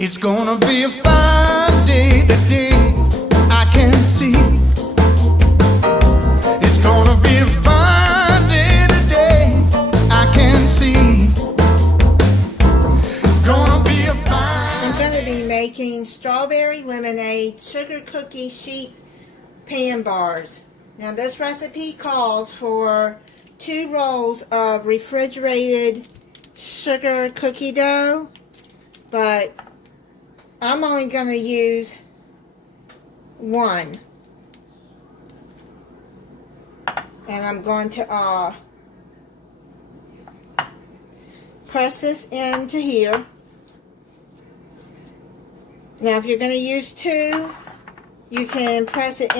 It's gonna be a fine day today, I can see. It's gonna be a fine day today, I can see. Gonna be a fine. I'm going to be making strawberry lemonade sugar cookie sheet pan bars. Now this recipe calls for 2 rolls of refrigerated sugar cookie dough, but I'm only going to use 1. And I'm going to press this into here. Now if you're going to use 2, you can press it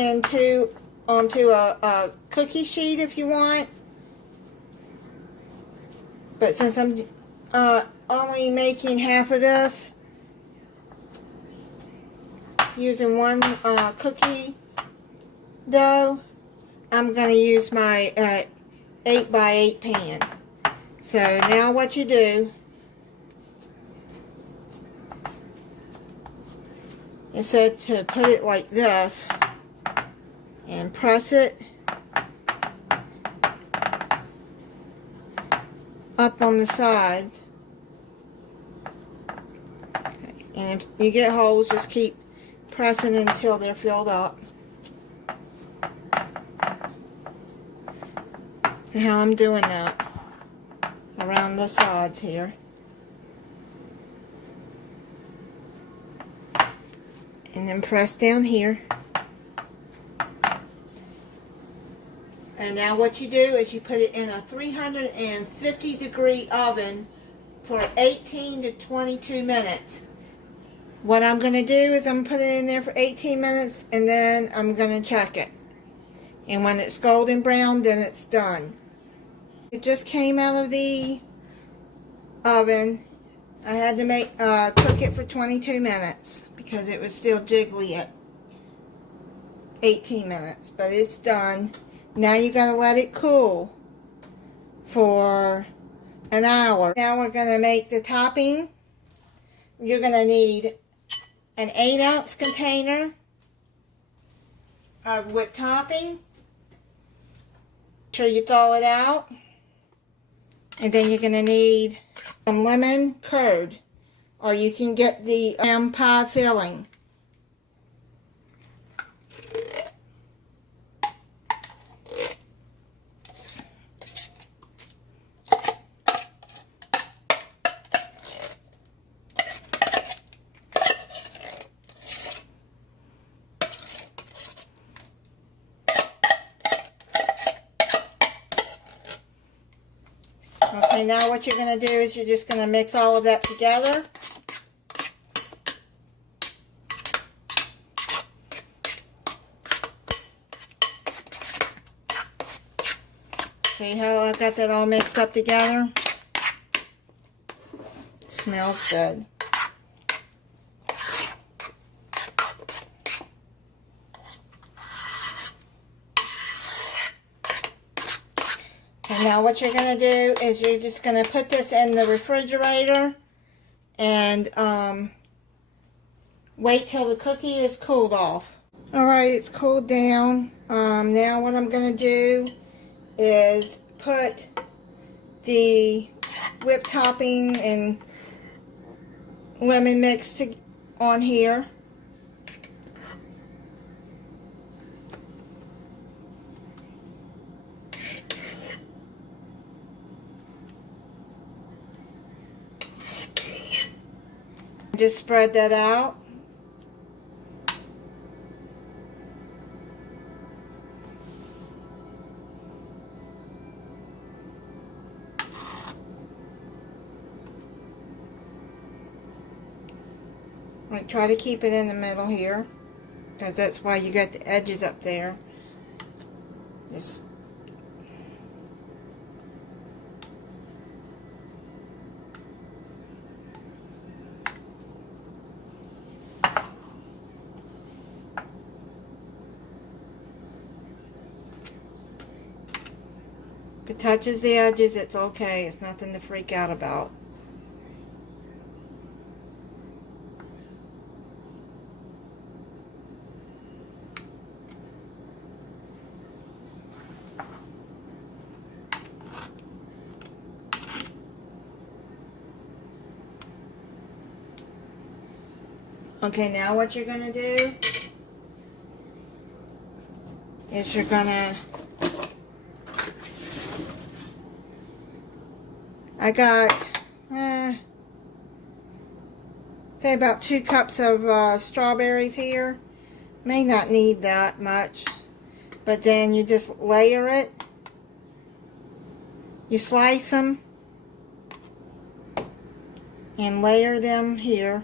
onto a cookie sheet if you want. But since I'm only making half of this, using 1 cookie dough, I'm going to use my 8x8 pan. So now what you do is to put it like this and press it up on the sides. And if you get holes, just keep pressing until they're filled up. See how I'm doing that around the sides here. And then press down here. And now what you do is you put it in a 350-degree oven for 18 to 22 minutes. What I'm going to do is I'm going to put it in there for 18 minutes and then I'm going to check it. And when it's golden brown, then it's done. It just came out of the oven. I had to cook it for 22 minutes because it was still jiggly at 18 minutes. But it's done. Now you got to let it cool for an hour. Now we're going to make the topping. You're going to need an 8-ounce container of whipped topping. Make sure you thaw it out. And then you're going to need some lemon curd, or you can get the lamb pie filling. Okay, now what you're going to do is you're just going to mix all of that together. See how I've got that all mixed up together? It smells good. And now what you're going to do is you're just going to put this in the refrigerator and wait till the cookie is cooled off. Alright, it's cooled down. Now what I'm going to do is put the whipped topping and lemon mix on here. Just spread that out. Like, try to keep it in the middle here, because that's why you got the edges up there. Just if it touches the edges, it's okay. It's nothing to freak out about. Okay, now what you're going to do is you're going to, I got, say about 2 cups of strawberries here. May not need that much, but then you just layer it. You slice them and layer them here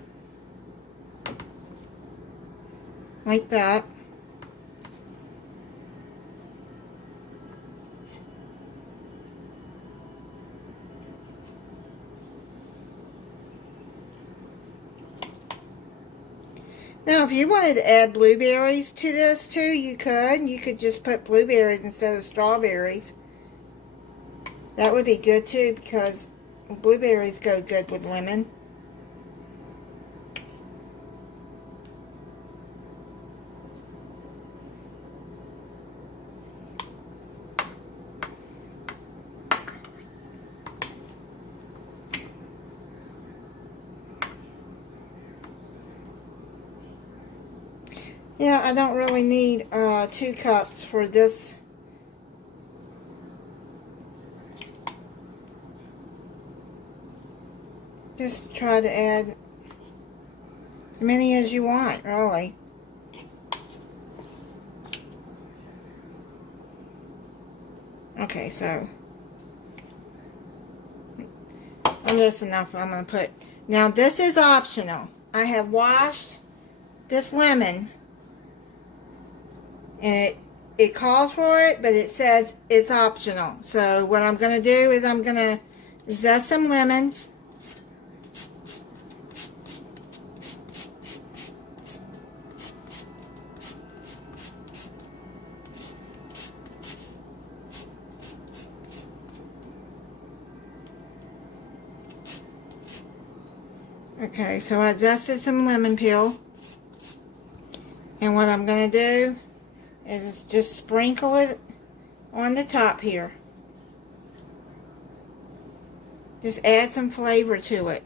like that. Now, if you wanted to add blueberries to this too, you could. You could just put blueberries instead of strawberries. That would be good too, because blueberries go good with lemon. Yeah, I don't really need 2 cups for this. Just try to add as many as you want, really. Okay, so that's enough. I'm going to put. Now, this is optional. I have washed this lemon, and it calls for it, but it says it's optional. So what I'm going to do is I'm going to zest some lemon. Okay, so I zested some lemon peel. And what I'm going to do is just sprinkle it on the top here. Just add some flavor to it.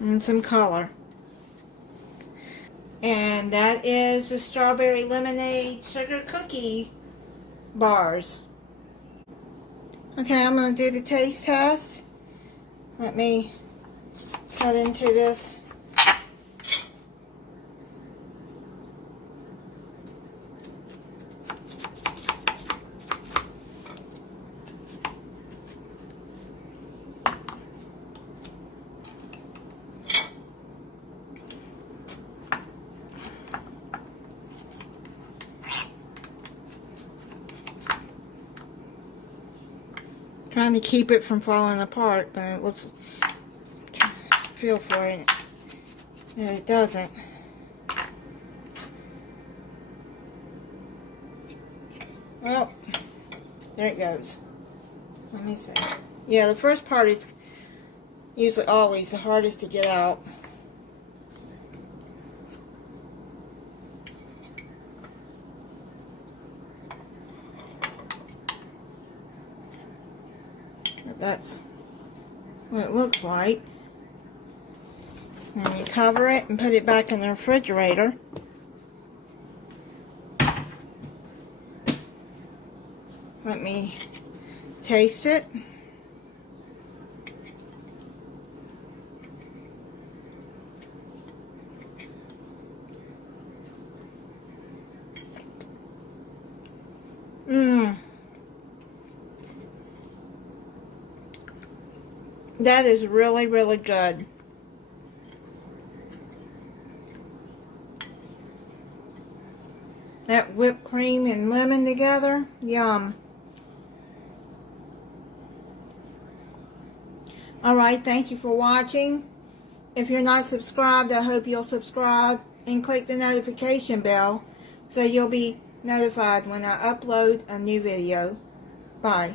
And some color. And that is the strawberry lemonade sugar cookie bars. Okay, I'm going to do the taste test. Let me cut into this. Trying to keep it from falling apart, but it looks, feel for it, and it doesn't. Well, there it goes. Let me see. Yeah, the first part is usually always the hardest to get out. That's what it looks like. And you cover it and put it back in the refrigerator. Let me taste it. That is really, really good. That whipped cream and lemon together, yum. Alright, thank you for watching. If you're not subscribed, I hope you'll subscribe and click the notification bell so you'll be notified when I upload a new video. Bye.